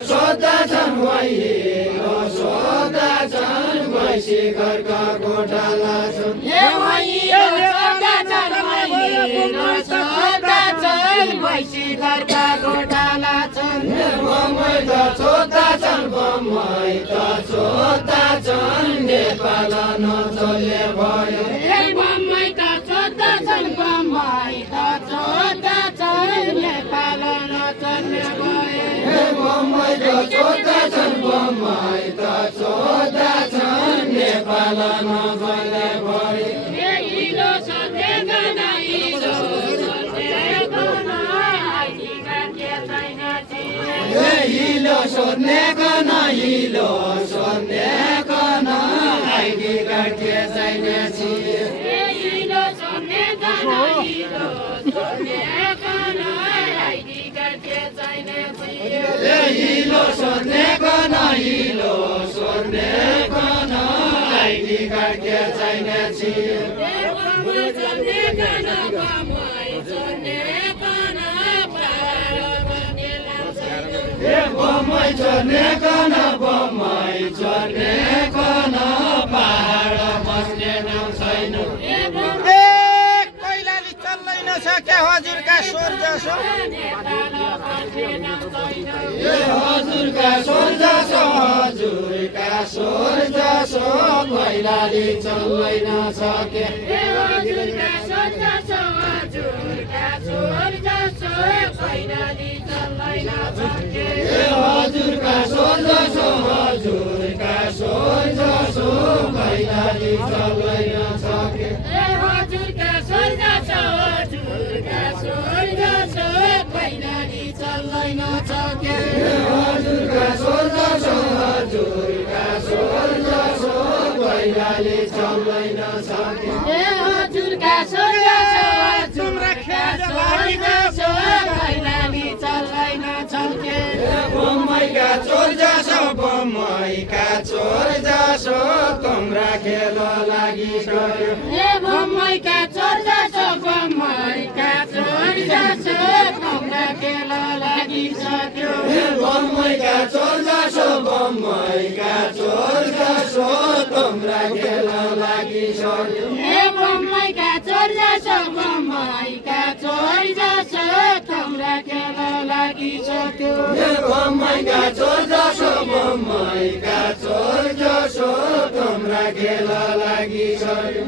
सोध्दछन् भैलो सोध्दछन् भैँसी घरका गोठाला छन् भैँसी घरका गोठाला छन् बम्बई त सोध्दछन् बम्बई त सोध्दछन् नेपाल नचल्ने भयो बम्बई त सोध्दछन् बम्बई त सोध्दछन् नेपाल नचल्ने भयो बम्बई त सोध्दछन् बम्बई त सोध्दछन् नेपाल नचल्ने भयो हिलो सोधेको न हिलो सोधेको न आइडी कार्ड के छैन हिलो सोध्नेको न हिलो सोध्नेको न आइडी कार्ड के छैन हिलो सोधेको न हिलो सोधेको न आइडी कार्ड के छैन हिलो सोध्नेको न हिलो सोध्नेको न आइडी कार्ड के छैन बम्बई चढ्नेको न बम्बई चढ्नेको न पहाड बस्ने नाम छैन कैलाली चल्दैन सक्या हजुरका स्वर जसो हजुरका स्वर जसो हजुरका स्वर जसो कैलाली चल्दैन सके हजुरका स्वर जसो हजुरका स्वर जसो कैलाली चल्दैन सके हजुरका स्वर जसो हजुरका स्वर जसो कैलाली चल्दैन सके हजुरका स्वर जसो हजुरका स्वर जसो कैलाली चल्दैन सके हजुरका स्वर जसो हजुरका स्वर जसो कैलाली चल्दैन सके हजुरका स्वर जसो हजुरका स्वर जसो कैलाली चल्दैन सके बम्बईका चोर जसो बम्बईका चोर जसो कमरा खेल लागिसक्यो बम्बईका चोर जसो बम्बईका चोर जसो कमरा खेल लागिसक्यो बम्बईका चोर जसो बम्बईका चोर जसो कमरा खेल लागिसक्यो बम्बईका चोर जसो बम्बईका चोर जसो कमरा खेल लागिसक्यो बम्बईका चोर जसो बम्बईका चोर जसो कमरा खेल लागिसक्यो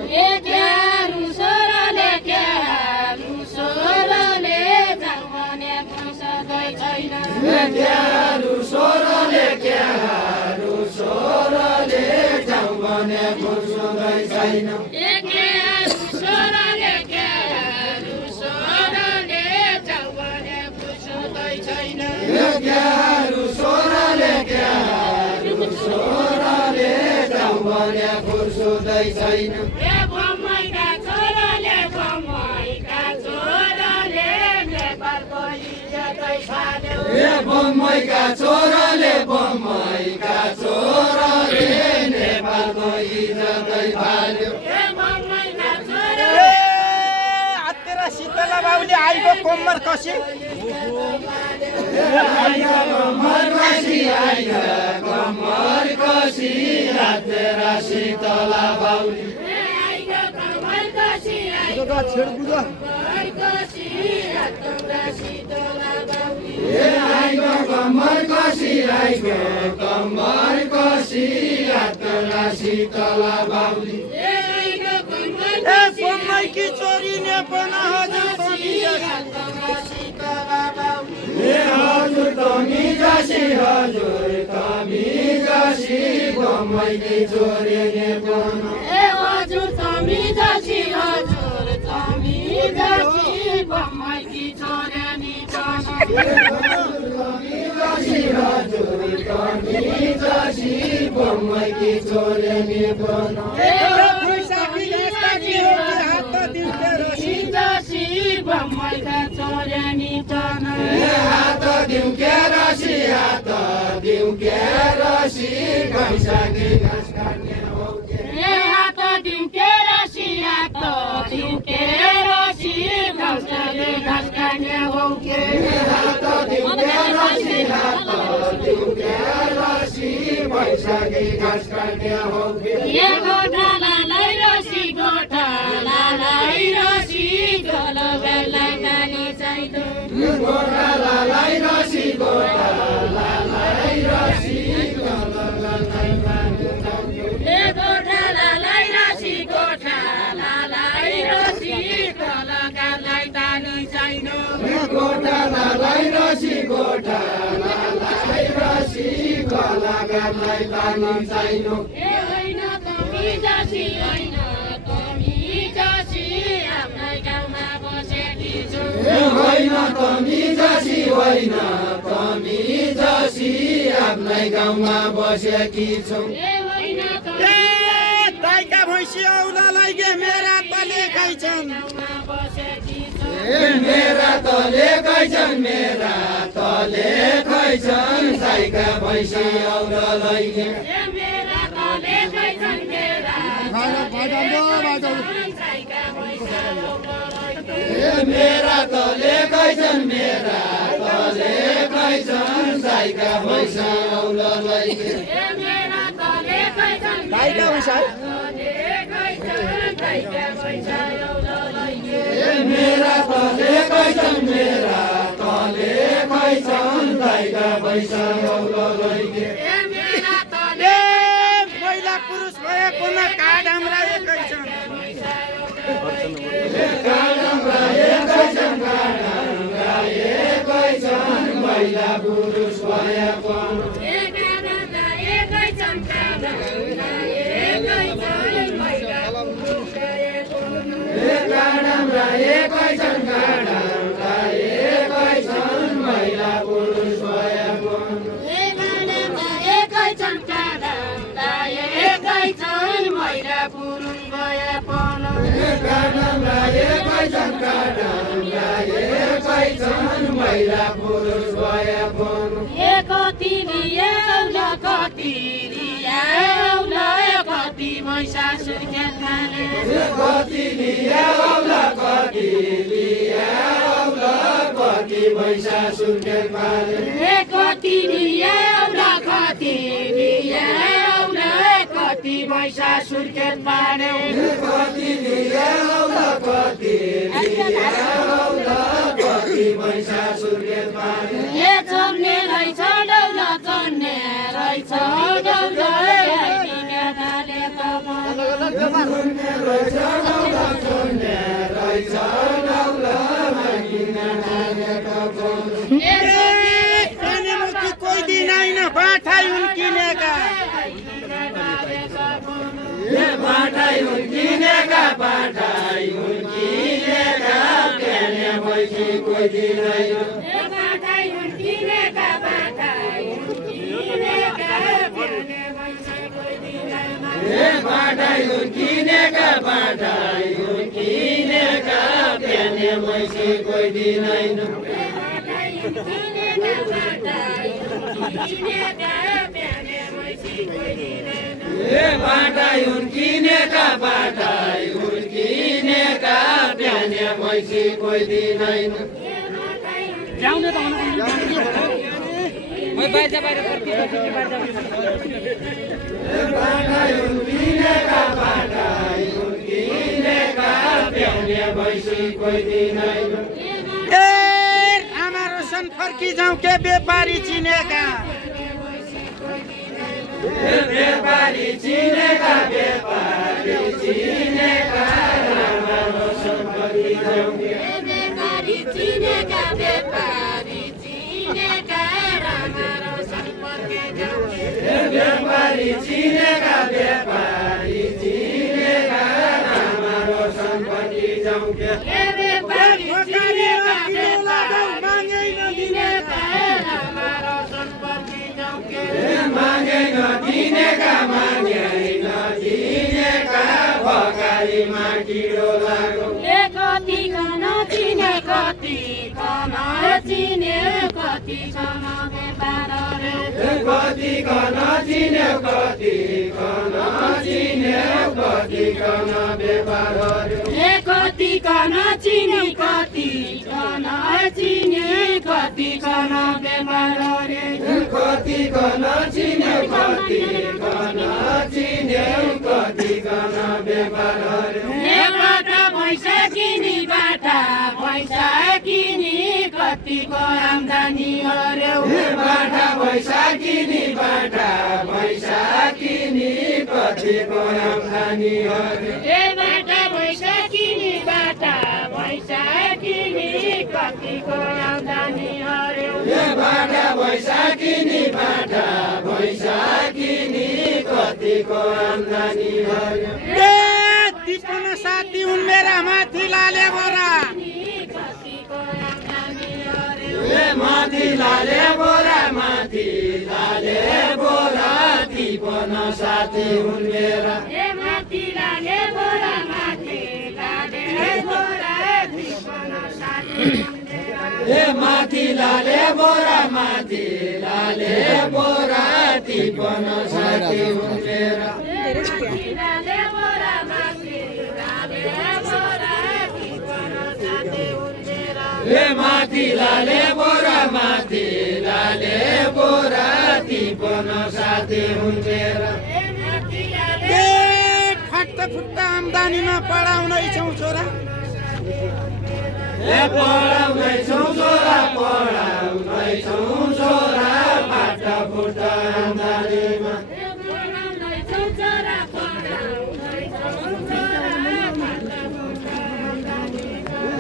रुसोरले जाउने फसदै छैन रुसोरले रुसोरले जाउँ भने फुर्सदै छैन रुसोरले जाउने फुर्सदै छैन रुसोरले रुसोरले जाउँ भने फुर्सदै छैन बम्बईका छोराले नेपालको इज्जतै फाल्यो बम्बईका छोराले बम्बईका छोराले नेपालको इज्जतै फाल्यो बम्बईका तेरा शीतला बाबुले आइको कम्मर कसी कमर कसी आइगा कमर कसी तेरा शीतला बाउली आइगो कमर कसी आइगो कमर कसी तेरा शीतला बाउली बम्बईकी चोरी नेपाल हजुर तमी जसी बम्बईकी चोरी नेपाल हजुर तमी जसी बम्बईकी छोरा नि बम्बईकी चोरी नेपाल बम्बईका छोरा नि हात दिउँ के रसी हात दिउँ के रसी भइसके घाँस काट्ने हो हात दिउँ के रसी हात दिउँ के रसी घाँस काट्ने हो हात दिउँ के रसी हात दिउँ बैशाखी घाँस काट्ने हो ए गोठालालाई रसी गोठालालाई रसी गोलगालाई तानी चाहिँदो गोठालालाई रसी गोठालालाई रसी गोलगालाई तानी चाहिँदो ए गोठालालाई रसी गोठालालाई रसी गोलगालाई तानी चाहिँदो गोठालालाई रसी गोठालालाई रसी गोलगालाई तानी चाहिँदो ए होइन तमी जसी होइन तमी जसी आफ्नै गाउँमा बसेकी छु होइन तमी जसी होइन तमी जसी आफ्नै गाउँमा बसेकी छौ ए होइन ए दाइका भैँसी औलालाई गे मेरा त लेखै छन् गाउँमा बसेकी छु मेरा त लेखै छन् मेरा त लेखै छन् साइका भैँसी औरलै ए मेरा त लेखै छन् मेरा साइका पैसा मेरा त लेखै छन् मेरा त लेखै छन् साइका भैँसी औरलै ए मेरा त लेखै छन् दाइका भैँसा लेखै छन् साइका पैसा मेरा त लेखै छन् मेरा त लेखै छन् साइका भैँसी औरलै ए मेरा त ए महिला पुरुष भएको न कार्ड हाम्रा एकै छन् महिला पुरुष भए पनि एकै छन् एकै छन् महिला पुरुष काडा एकै छन् काडा एकै छन् महिला पुरुष भए पनि एकै छन् काडा एकै छन् महिला पुरुष भए पनि काडा एकै छन् काडा एकै छन् महिला पुरुष भए पनि कति लिएला कति लिएला कति मैसासु खेल्ने कति लिएला कति लिएला कति महिषासुर पाले कति लिएला कति लिएला कति मैसासुर पारे कति लिएला कति लिएला कति महिषासुर पाले ए चढ्ने रहेछ डौला चढ्ने रहेछ डौला थाले कोही दिन होइन बाठाइ हुन् किनेका बाटाइ हुन् किनेका बाटाइ हुन् किनेका प्याने भैँसी कोही दिन बाटाइ हुन् किनेका बाटाइ हुन् किनेका प्याने भैँसी कोही दिन बाटाइ हुन् किनेका बाटाइ हुन् किनेका प्याने भैँसी कोही दिन बाटाइ हुन् किनेका बाटाइ हुन् किनेका प्याने भैँसी कोही दिन बाटाइ हुन् किनेका बाटाइ हुन् किनेका प्याने भैँसी कोही दिन ए आमा रोशन फर्की जाउँ के व्यापारी चिनेका व्यापारी चिनेका व्यापारी चिनेका राम्रो सम्पत्ति जाउँगे व्यापारी चिनेका व्यापारी चिनेका राम्रो सम्पत्ति जाउँगे व्यापारी चिनेका व्यापारी चिनेका राम्रो सम्पत्ति जाउँगे व्यापारी चिनेका व्यापारी चिनेका राम्रो सम्पत्ति जाउँगे मागे नदिनेका मागे नदिनेका भकारीमा किरो लाग्यो कति खान चिने कति खान चिने कति खान व्यापार कति कन चिन्यो कति कन चिन्यो कति कन व्यापार कति खान चिने कति खान चिने कति खान व्यापार कति कन चिन्यो कति कतिकन चिन्यौ कतिकन व्यापार गर्यौ हेबाट पैसा किनी बाटा पैसा किनी कतिको आम्दानी गर्यौ हेबाट पैसा किनी बाटा पैसा किनी कतिको आम्दानी गर्यौ हेबाट पैसा किनी बाटा पैसा किनी कतिको आम्दानी गर्यौ हेबाट पैसा किनी बाटा पैसा किनी कतिको आम्दानी गर्यौ तिपन साथी हुन् मेरा माथि लाले बोरा कतिको आम्दानी गर्यौ माथि लाले बोरा माथि लाले बोरा तिपन साथी हुन् मेरा हे माथि लाले बोरा माथि लाले बोरा तिपन साथी हे माथि लाले बोरा माथि लाले बोरा तिपन साथी हुन् मेरा लाले बोरा माथि लाले बोरा तिपन साथी हुन् मेरा हे माथि लाले बोरा माथि लाले बोरा तिपन साथी हुन् मेरा फट्ट फुट्ट आम्दानीमा पढाउनेछौ छोरा हे पढाउँदैछौ छोरा पढाउँदैछौ छोरा फाट फुट आम्दानीमा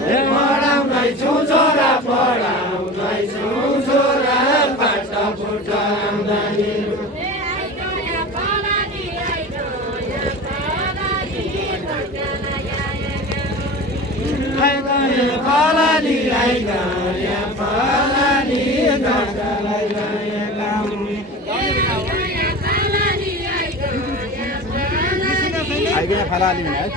हे पढाउँदैछौ छोरा पढाउँदैछौ छोरा फाट फुट आम्दानीमा फलानी आइगया फलानी गजलाई गएका आइगया फलाली है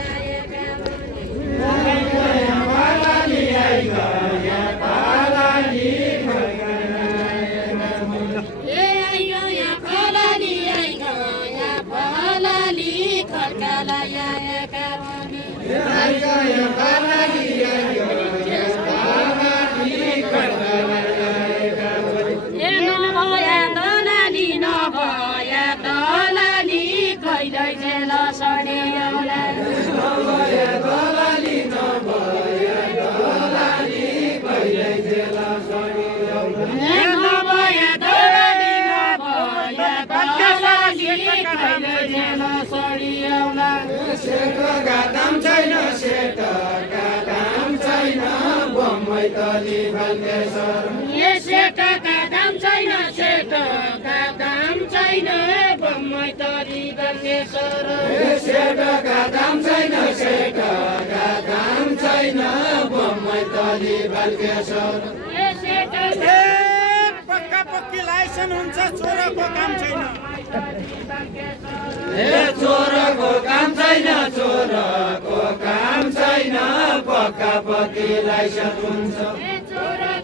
फलानी आइगया फलानी सेटका दाम छैन सेटका दाम छैन बम्बई तली बालकेश्वर सेटका दाम छैन सेटका दाम छैन बम्बई तली बालकेश्वर सेटका दाम छैन सेटका दाम छैन बम्बई तली बालकेश्वर पक्का पक्की लाइसेन्स हुन्छ छोराको काम छैन हे चोरको काम छैन चोरको काम छैन पक्का पक्की लाइसेन्स हुन्छ